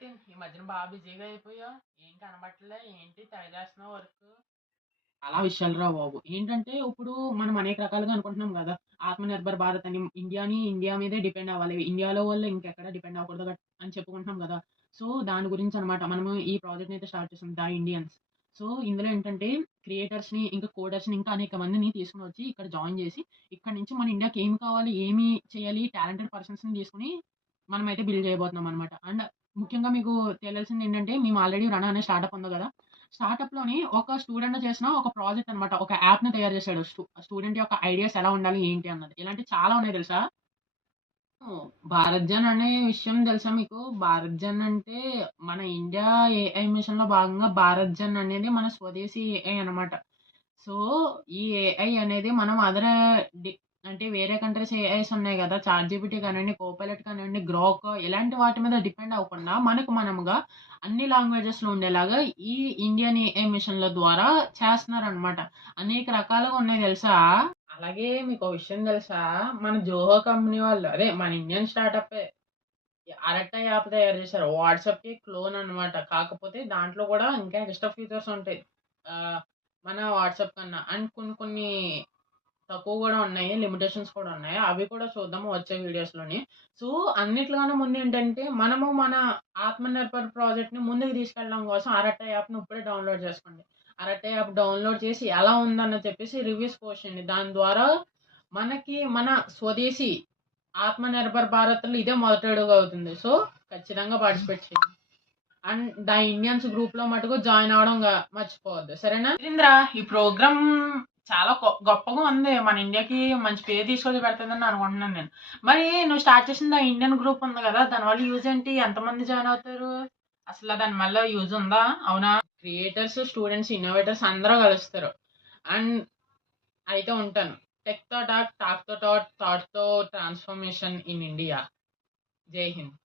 నితిన్ ఈ మధ్యన బాగా బిజీగా అయిపోయావు. ఏం కనబట్టలే, ఏంటి తెగ చేస్తున్నావు వర్క్? చాలా విషయాలు రా బాబు. ఏంటంటే ఇప్పుడు మనం అనేక రకాలుగా అనుకుంటున్నాం కదా, ఆత్మనిర్భర్ భారత్ అని ఇండియా మీదే డిపెండ్ అవ్వాలి, ఇండియాలో వాళ్ళు ఇంకెక్కడ డిపెండ్ అవ్వకూడదు అని చెప్పుకుంటున్నాం కదా. సో దాని గురించి అనమాట మనము ఈ ప్రాజెక్ట్ అయితే స్టార్ట్ చేసాం, ద ఇండియన్స్. సో ఇందులో ఏంటంటే క్రియేటర్స్ ని, ఇంకా కోడర్స్ ని, ఇంకా అనేక మందిని తీసుకుని వచ్చి ఇక్కడ జాయిన్ చేసి, ఇక్కడ నుంచి మన ఇండియాకి ఏం కావాలి, ఏమి చేయాలి, టాలెంటెడ్ పర్సన్స్ ని తీసుకుని మనమైతే బిల్డ్ చేయబోతున్నాం అనమాట. అండ్ ముఖ్యంగా మీకు తెలియాల్సింది ఏంటంటే, మేము ఆల్రెడీ రన్ అనే స్టార్టప్ ఉంది కదా. స్టార్టప్‌లోని ఒక స్టూడెంట్ చేసిన ఒక ప్రాజెక్ట్ అనమాట. ఒక యాప్‌ని తయారు చేశాడు. స్టూడెంట్ యొక్క ఐడియాస్ ఎలా ఉండాలి, ఏంటి అన్నది. ఇలాంటివి చాలా ఉన్నాయి తెలుసా? ఓహ్! 'భారత్ జన్' అనే విషయం తెలుసా మీకు? 'భారత్ జన్' అంటే మన ఇండియా ఏఐ మిషన్‌లో భాగంగా 'భారత్ జన్' అనేది మన స్వదేశీ ఏఐ అనమాట. సో, ఈ ఏఐ అనేది మనం అదర్ డి అంటే వేరే కంట్రీస్ ఏఐస్ ఉన్నాయి గదా! చాట్‌జీపీటీ కానివ్వండి, కోపైలట్ కానివ్వండి, గ్రోక్ ఇలాంటి వాటి మీద డిపెండ్ అవ్వకుండా మనకు మనముగా అన్ని లాంగ్వేజెస్‌లో ఉండేలాగా ఈ ఇండియన్ ఏఐ మిషన్‌ల ద్వారా చేస్తున్నారనమాట. అనేక రకాలుగా ఉన్నాయి తెలుసా? అలాగే మీకో విషయం తెలుసా? మన జోహో కంపెనీ వాళ్ళు, అదే మన ఇండియన్ స్టార్టప్పే, అరట్ట యాప్ తయారు చేశారు. వాట్సాప్‌కి క్లోన్ అనమాట. కాకపోతే దాంట్లో కూడా ఇంకా ఎక్స్‌ట్రా ఫీచర్స్ ఉంటాయి. మన వాట్సాప్ కన్నా. అండ్ కొన్ని కొన్ని తక్కువ గూడా ఉన్నాయి. లిమిటేషన్స్ కూడా ఉన్నాయి. అవి కూడా చూద్దాము వచ్చే వీడియోస్‌లోని. సో, అన్నిట్లోకన్నా ముందేంటంటే, మనము మన ఆత్మనిర్భర్ ప్రాజెక్ట్‌ని ముందుకు తీసుకెళ్ళడం కోసం అరట్ట యాప్‌ని ఇప్పుడే డౌన్‌లోడ్ చేసుకోండి. అరట్ట యాప్ డౌన్‌లోడ్ చేసి ఎలా ఉందని చెప్పేసి రివ్యూస్ పోస్ట్ చేయండి. దాని ద్వారా మనకి మన స్వదేశీ ఆత్మనిర్భర్ భారత్‌లో ఇదే మొదటి అడుగు అవుతుంది. సో, ఖచ్చితంగా పార్టిసిపేట్ చేయండి. అండ్ ద ఇండియన్స్ గ్రూప్‌లో మటుకు జాయిన్ అవ్వడం మర్చిపోవద్దు. సరేనా? వీరేంద్ర, ఈ ప్రోగ్రామ్ చాలా గొప్పగా ఉంది. మన ఇండియాకి మంచి పేరు తీసుకొచ్చి పెడుతుందని అనుకుంటున్నాను నేను. మరి నువ్వు స్టార్ట్ చేసిన ద ఇండియన్ గ్రూప్ ఉంది కదా, దానివల్ల యూజ్ ఏంటి? ఎంతమంది జాయిన్ అవుతారు? అసలు దాని వల్ల యూజ్ ఉందా? అవునా? క్రియేటర్స్, స్టూడెంట్స్, ఇన్నోవేటర్స్ అందరూ కలుస్తారు. అండ్ అయితే ఉంటాను. టెక్ తో టాక్, టాక్ తో థాట్ తో ట్రాన్స్ఫర్మేషన్ ఇన్ ఇండియా. జై హింద్.